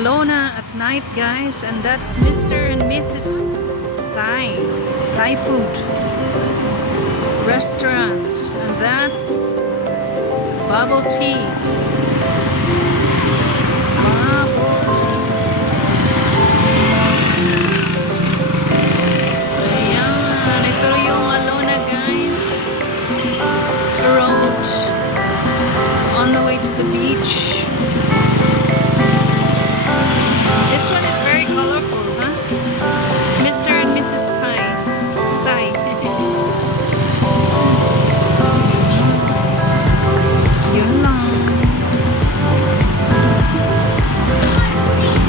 Alona at night, guys, and that's Mr. and Mrs. Thai food restaurant, and that's bubble tea. Bubble tea. Ayan, ito yung Alona, guys. The road on the way to the beach. This one is very colorful, huh? Mr. and Mrs. Thai. Yun lang.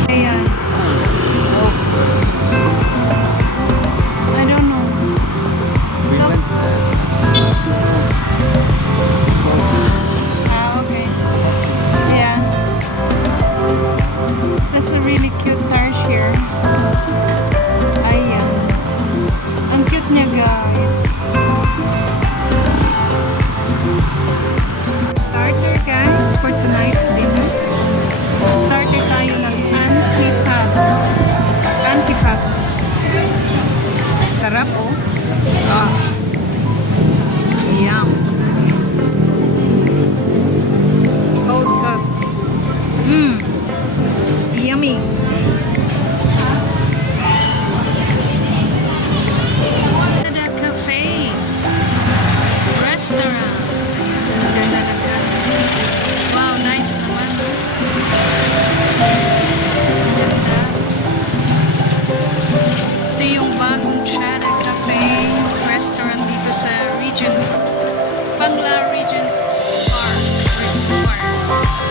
Ayan. Oh. I don't know. Look. Okay. Yeah. That's a really cute tarsh here. Ayan. Ang cute niya, guys. Starter, guys, for tonight's dinner. Starter tayo ng antipasto. Antipasto. Sarap, oh. Ah. Yum. Cold cuts. Yummy. The cafe. Restaurant. Wow, nice naman. Ganda. Ito yung bagong Chada Cafe restaurant dito sa Regents. Pangla Regents Park Resort.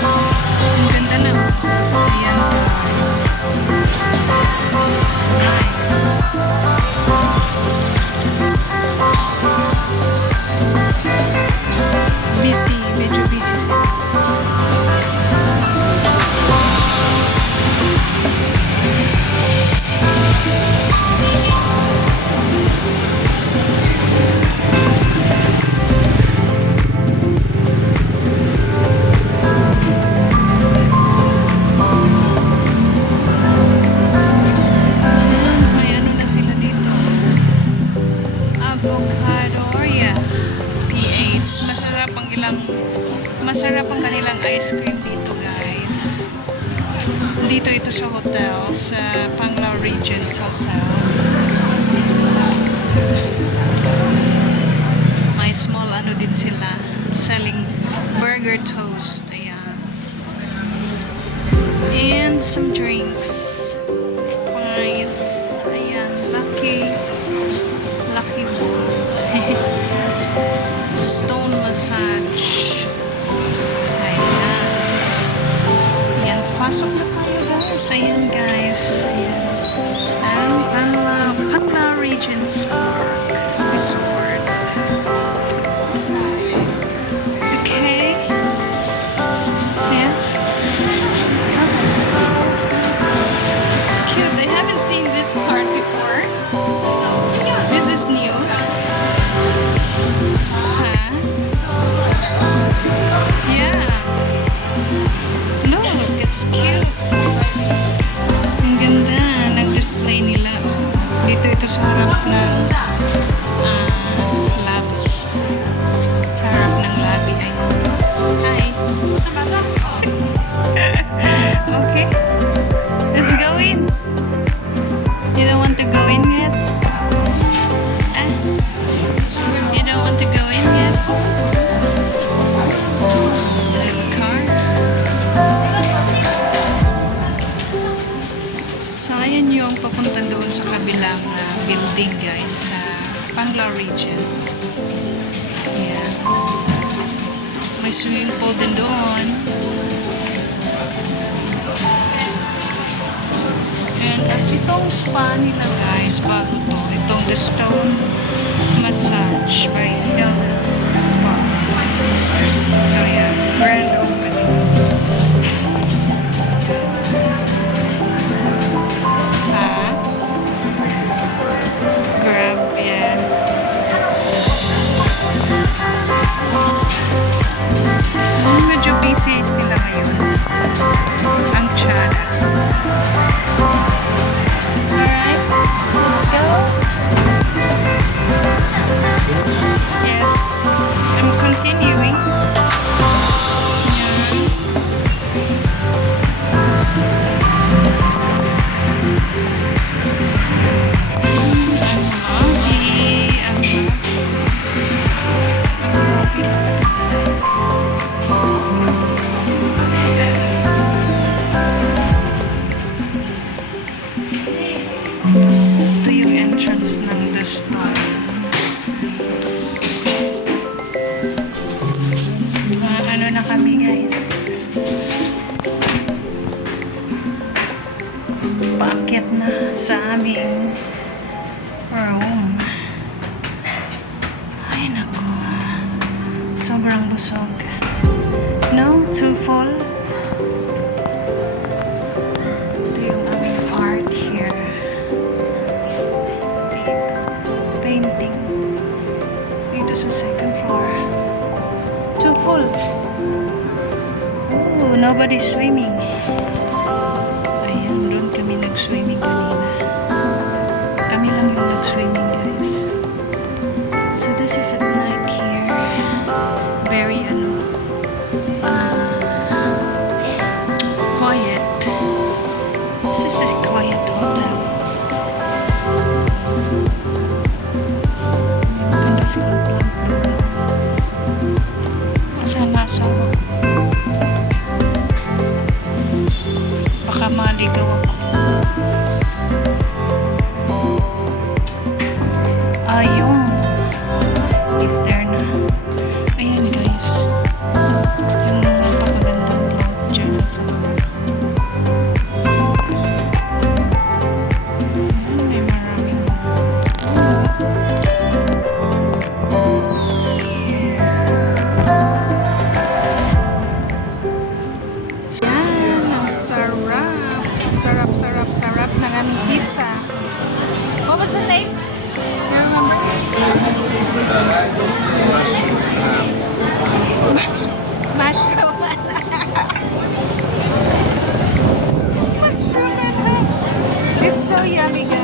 Ang ganda na. Ayan, guys. Nice. Busy, medyo busy sila. May ano na sila dito. Avocadoria PH. Masarap ang kanilang ice cream dito, guys. Dito ito sa hotel, sa Panglao Regents Hotel. May small ano din sila, selling burger toast. Ayan. And some drinks. Nice. Ayan, lucky boy. Stone massage. Ayan. Ayan, pasok na tayo, guys. Ayan, guys. Ayan. Ang Panglao Regents Park Resort. Okay. Yeah. Cute. I haven't seen this part before. This is new. Huh? Yeah. Look, it's cute. Ang ganda ng display nila. Dito ito sa harap ng lobby. Sa harap ng lobby. Hi. Okay. Let's go in. You don't want to go in yet? You don't want to go in yet? Little car. So, ayan yung papunta doon sa kabilang building, guys, sa Panglao Regents. Ayan. May swimming pool din doon. And at itong spa nila, guys, bago to, itong The Stone Massage by Hilda's Spa. So, yeah, grand opening. Grab, yeah. Medyo busy sila ngayon. Ang Chada. entrance ng The Stone. Ano na kami guys? Paakyat na sa aming room. Ay naku. Sobrang busog. No, too full. Ito yung aming art here. Painting. Dito sa second floor. Too full. Oh, nobody's swimming. Ayan, doon kami nag-swimming kanina. Kami lang yung nag-swimming, guys. So, this is at night here. Very, quiet. This is a quiet hotel. Maganda silang plant doon. Saan nasa ako? Baka maligaw ako. Ayun. Is there na? Ayan guys. Yung napakagandang plant dyan sa may maraming yan, ang sarap. Sarap ng aming pizza. What was the name? You remember? Mushroom. Mushroom. It's so yummy, guys.